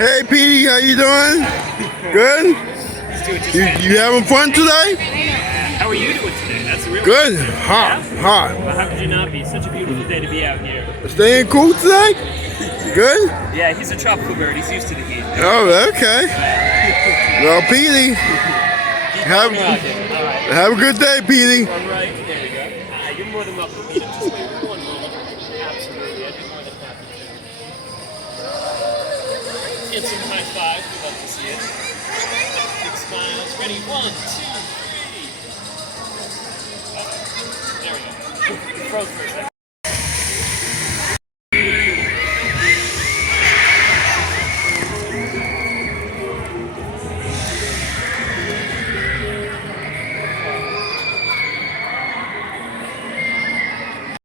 Hey, Petey, how you doing? Good? You having fun today? How are you doing today? That's the real Good. Hot, hot. Well, how could you not be? Such a beautiful day to be out here. Staying cool today? Good? Yeah, he's a tropical bird. He's used to the heat. Oh, okay. Well, Petey, have a good day, Petey. All right, there you go. You're more than welcome to meet him. Just wait for 1 moment. Absolutely, I'd be more than happy to. Get some high fives. We'd love to see it. Big smiles. Ready? 1, 2, 3. There we go. Froze for a second.